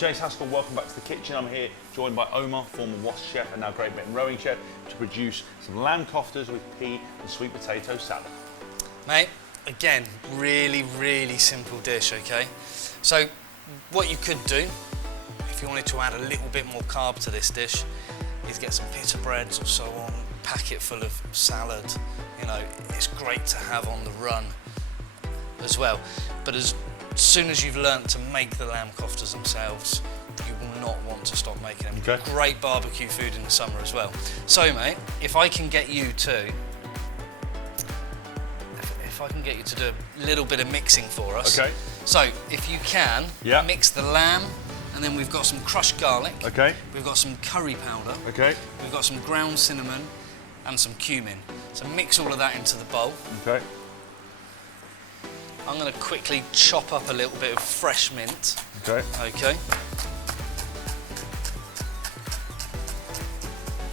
James Haskell, welcome back to the kitchen. I'm here joined by Omar, former Wasp chef and now Great Britain rowing chef, to produce some lamb koftas with pea and sweet potato salad. Mate, again, really, really simple dish, okay? So, what you could do, if you wanted to add a little bit more carb to this dish, is get some pita breads or so on, pack it full of salad. You know, it's great to have on the run as well. But as soon as you've learnt to make the lamb koftas themselves, you will not want to stop making them. Okay. Great barbecue food in the summer as well. So, mate, if I can get you to do a little bit of mixing for us. Okay. So, if you can, yeah, mix the lamb, and then we've got some crushed garlic. Okay. We've got some curry powder. Okay. We've got some ground cinnamon and some cumin. So mix all of that into the bowl. Okay. I'm going to quickly chop up a little bit of fresh mint. Okay. Okay.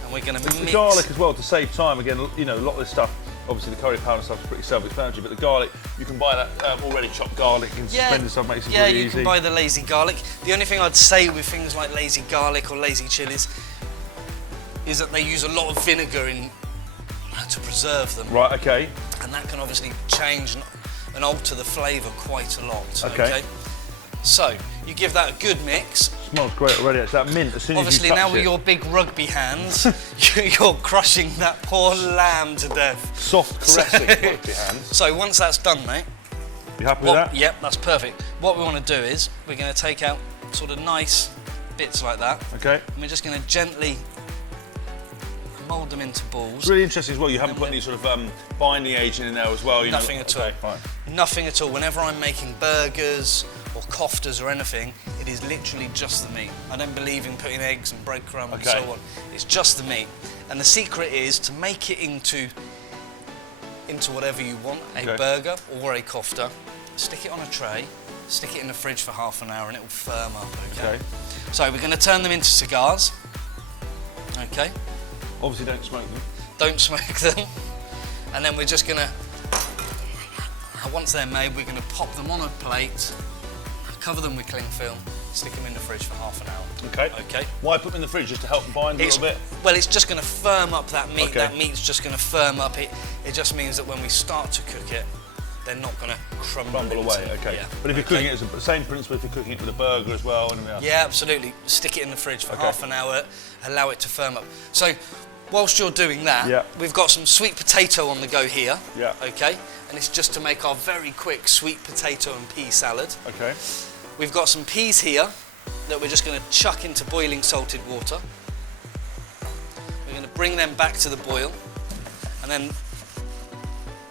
And we're going to mix the garlic as well to save time. Again, you know, a lot of this stuff, obviously the curry powder stuff is pretty self-explanatory, but the garlic, you can buy that already chopped garlic and suspended stuff, makes it really easy. Yeah, you can buy the lazy garlic. The only thing I'd say with things like lazy garlic or lazy chilies is that they use a lot of vinegar to preserve them. Right, okay. And that can obviously change and alter the flavour quite a lot. Okay. So, you give that a good mix. Smells great already. It's that mint as soon Obviously, as you touch now with your big rugby hands, you're crushing that poor lamb to death. Soft, caressing rugby hands. So once that's done, mate. You happy with that? Yep, that's perfect. What we want to do is we're going to take out sort of nice bits like that. Okay. And we're just going to gently mould them into balls. It's really interesting as well. You haven't put any sort of binding agent in there as well. Nothing at all. Fine. Nothing at all. Whenever I'm making burgers or koftas or anything, it is literally just the meat. I don't believe in putting eggs and breadcrumbs and so on. It's just the meat. And the secret is to make it into whatever you want, a burger or a kofta, stick it on a tray, stick it in the fridge for half an hour and it will firm up, okay? So we're going to turn them into cigars, okay? Obviously don't smoke them. Don't smoke them. And then we're just going to, once they're made, we're going to pop them on a plate, cover them with cling film, stick them in the fridge for half an hour. Okay. Okay. Why put them in the fridge? Just to help them bind a little bit? Well, it's just going to firm up that meat. Okay. That meat's just going to firm up. It just means that when we start to cook it, they're not going to crumble away. Okay. Yeah. But if you're cooking it, it's the same principle if you're cooking it with a burger as well. And yeah, absolutely. Stick it in the fridge for half an hour, allow it to firm up. So, whilst you're doing that, we've got some sweet potato on the go here. Yeah. Okay. And it's just to make our very quick sweet potato and pea salad. Okay. We've got some peas here that we're just going to chuck into boiling salted water. We're going to bring them back to the boil, and then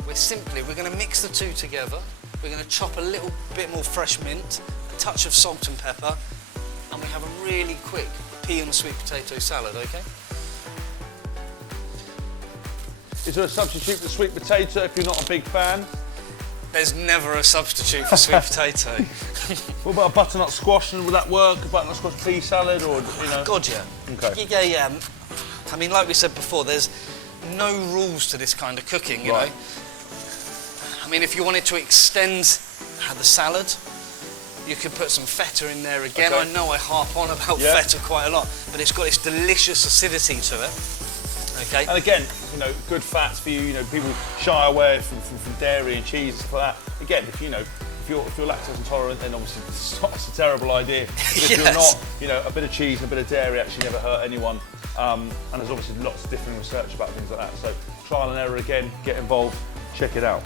we're going to mix the two together. We're going to chop a little bit more fresh mint, a touch of salt and pepper, and we have a really quick pea and sweet potato salad, okay? Is there a substitute for sweet potato if you're not a big fan? There's never a substitute for sweet potato. What about a butternut squash? And would that work? A butternut squash pea salad, or you know? God, yeah. Okay. Yeah. I mean, like we said before, there's no rules to this kind of cooking. You know. I mean, if you wanted to extend the salad, you could put some feta in there again. I know I harp on about feta quite a lot, but it's got its delicious acidity to it. Okay. And again, you know, good fats for you. You know, people shy away from dairy and cheese and stuff like that. Again, if you're lactose intolerant, then obviously it's a terrible idea. But if you're not, you know, a bit of cheese and a bit of dairy actually never hurt anyone. And there's obviously lots of different research about things like that. So trial and error again. Get involved. Check it out.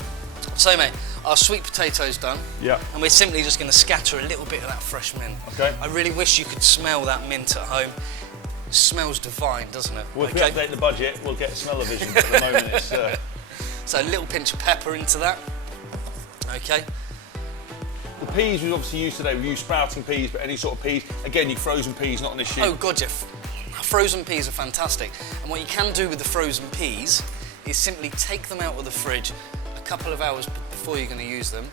So, mate, our sweet potato's done. Yeah. And we're simply just going to scatter a little bit of that fresh mint. Okay. I really wish you could smell that mint at home. It smells divine, doesn't it? Well, if we update the budget, we'll get smell-o-vision, but at the moment it's... So a little pinch of pepper into that. Okay. The peas we've obviously used today, we've used sprouting peas, but any sort of peas. Again, your frozen peas, not an issue. Oh, God, yeah. Frozen peas are fantastic. And what you can do with the frozen peas is simply take them out of the fridge a couple of hours before you're going to use them.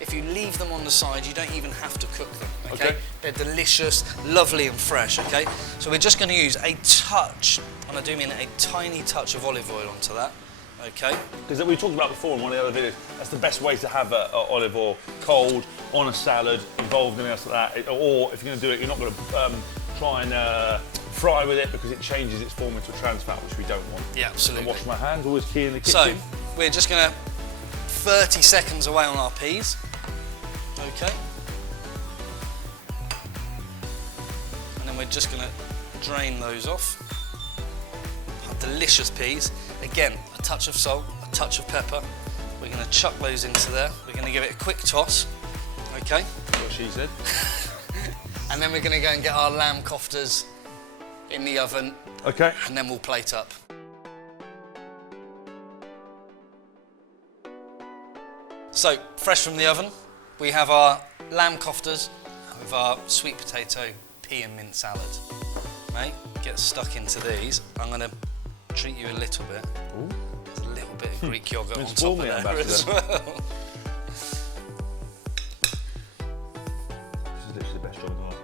If you leave them on the side, you don't even have to cook them, okay? They're delicious, lovely and fresh, okay? So we're just going to use a touch, and I do mean a tiny touch of olive oil onto that, Okay. Because we talked about before in one of the other videos, that's the best way to have olive oil, cold, on a salad, involved in anything else like that. Or if you're going to do it, you're not going to try and fry with it because it changes its form into a trans fat, which we don't want. Yeah, absolutely. Wash my hands, always key in the kitchen. So, we're just going to 30 seconds away on our peas. Okay. And then we're just going to drain those off. Our delicious peas. Again, a touch of salt, a touch of pepper. We're going to chuck those into there. We're going to give it a quick toss. Okay. That's what she said. And then we're going to go and get our lamb koftas in the oven. Okay. And then we'll plate up. So, fresh from the oven, we have our lamb koftas with our sweet potato, pea and mint salad. Mate, get stuck into these. I'm going to treat you a little bit. Ooh. There's a little bit of Greek yoghurt on It's top of for me, there Ambassador. as well. This is literally the best job in the world.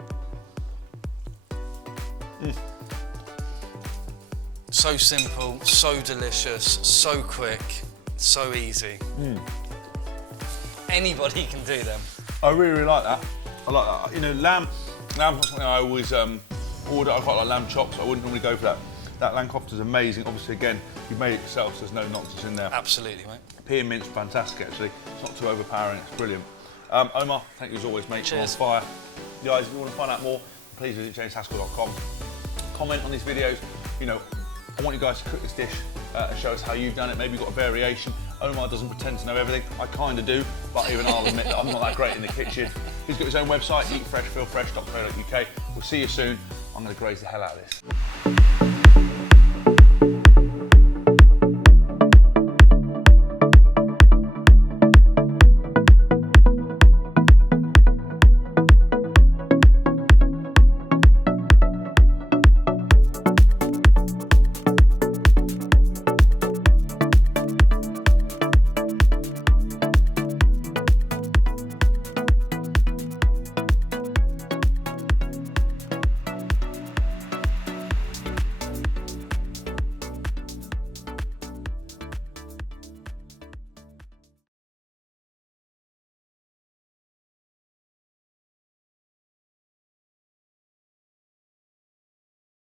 So simple, so delicious, so quick, so easy. Anybody can do them. I really like that. I like that. You know, lamb's not something I always order. I quite like lamb chops. I wouldn't normally go for that. That lamb kofta is amazing. Obviously, again, you've made it yourself, so there's no nonsense in there. Absolutely, mate. Pea and mint's fantastic, actually. It's not too overpowering. It's brilliant. Omar, thank you as always, mate. Cheers. You're on fire. Guys, if you want to find out more, please visit jameshaskell.com. Comment on these videos. You know, I want you guys to cook this dish and show us how you've done it. Maybe you've got a variation. Omar doesn't pretend to know everything. I kind of do, but even I'll admit that I'm not that great in the kitchen. He's got his own website, eatfreshfeelfresh.co.uk. We'll see you soon. I'm going to graze the hell out of this.